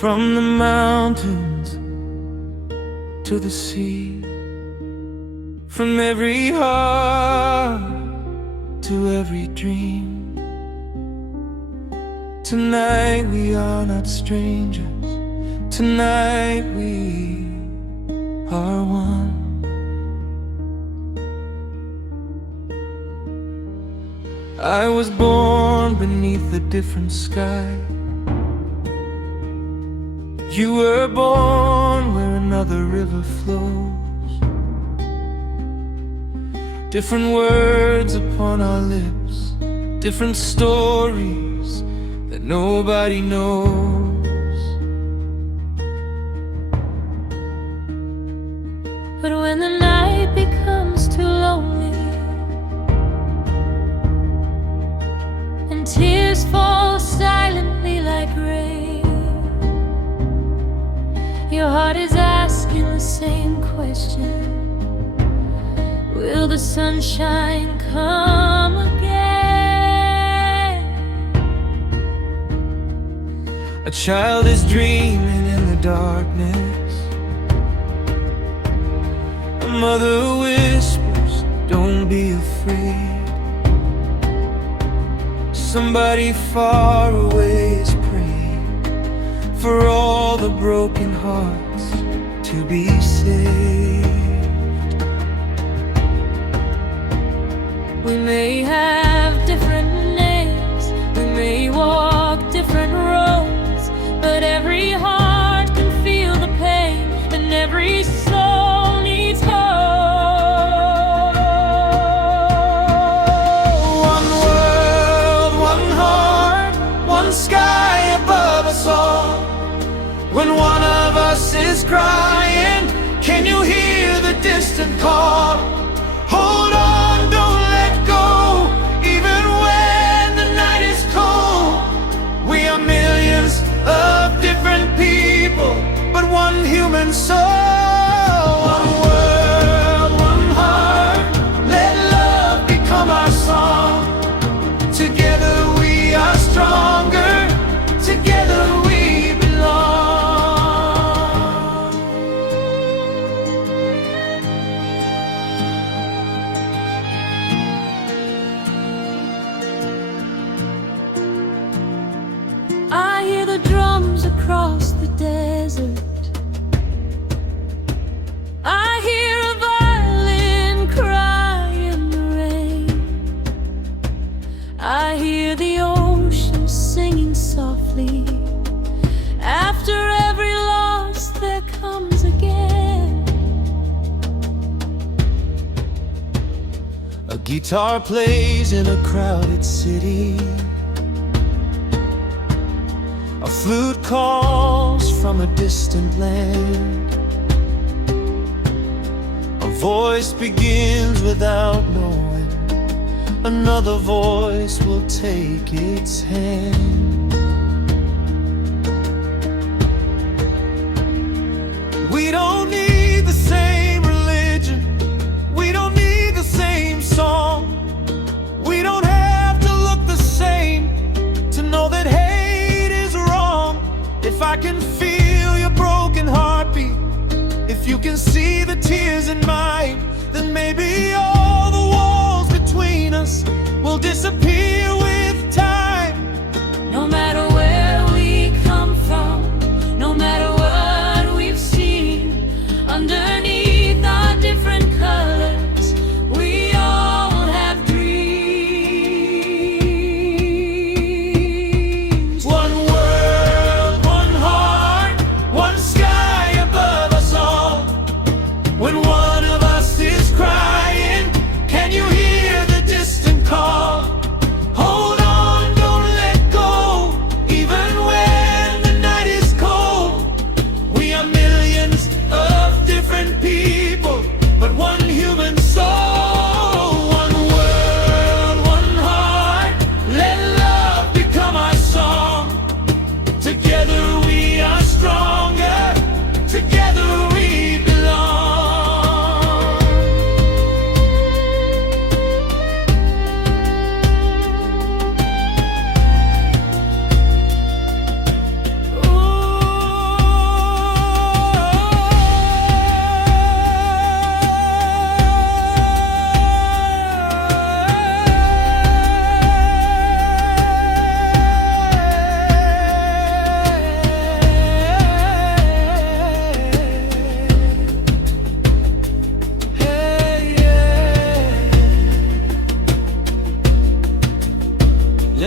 From the mountains to the sea, from every heart to every dream. Tonight we are not strangers, tonight we are one. I was born beneath a different sky. You were born where another river flows. Different words upon our lips, different stories that nobody knows. But when the night becomes too lonely and tears fall silently like rain, your heart is asking the same question: will the sunshine come again? A child is dreaming in the darkness. A mother whispers, don't be afraid. Somebody far away is praying for all the broken hearts to be saved. We may have different names, we may walk different roads, but every heart can feel the pain, and every soul needs hope. One world, one heart, one sky above us all. When one of us is crying, can you hear the distant call? Hold on, don't let go, even when the night is cold. We are millions of different people, but one human soul. One world, one heart, let love become our song. Together we are stronger, together we belong. I hear the drums across the desert. I hear a violin cry in the rain. I hear the ocean singing softly. After every loss there comes again. A guitar plays in a crowded city. A flute calls from a distant land. A voice begins without knowing, another voice will take its hand. We don't need the same religion, we don't need the same song. We don't have to look the same to know that hate is wrong. If I can feel your broken heartbeat, if you can see the tears in mine, then maybe all the walls between us will disappear with time. No matter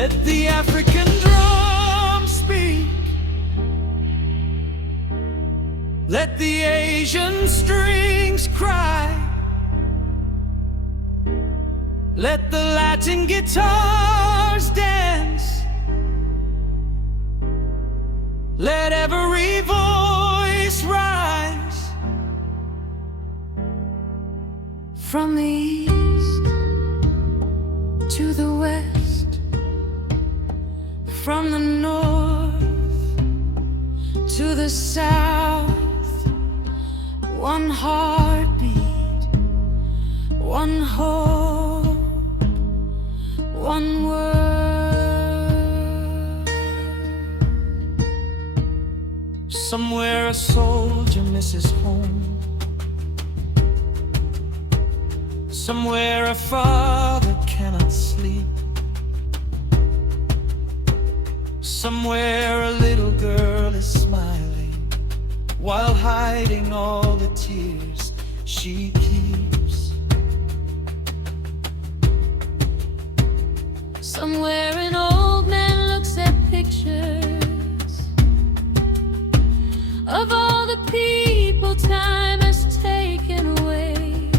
Let the African drum speak. Let the Asian strings cry. Let the Latin guitars dance. Let every voice rise. From the east to the west, from the north to the south, one heartbeat, one hope, one word. Somewhere a soldier misses home. Somewhere a father cannot sleep. Somewhere a little girl is smiling while hiding all the tears she keeps. Somewhere an old man looks at pictures of all the people time has taken away.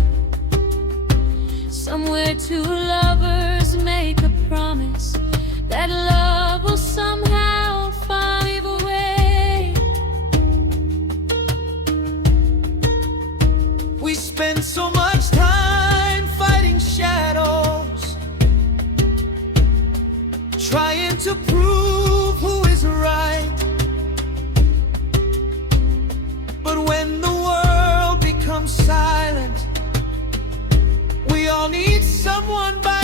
Somewhere two lovers make a promise that love will somehow find a way. We spend so much time fighting shadows, trying to prove who is right. But when the world becomes silent, we all need someone by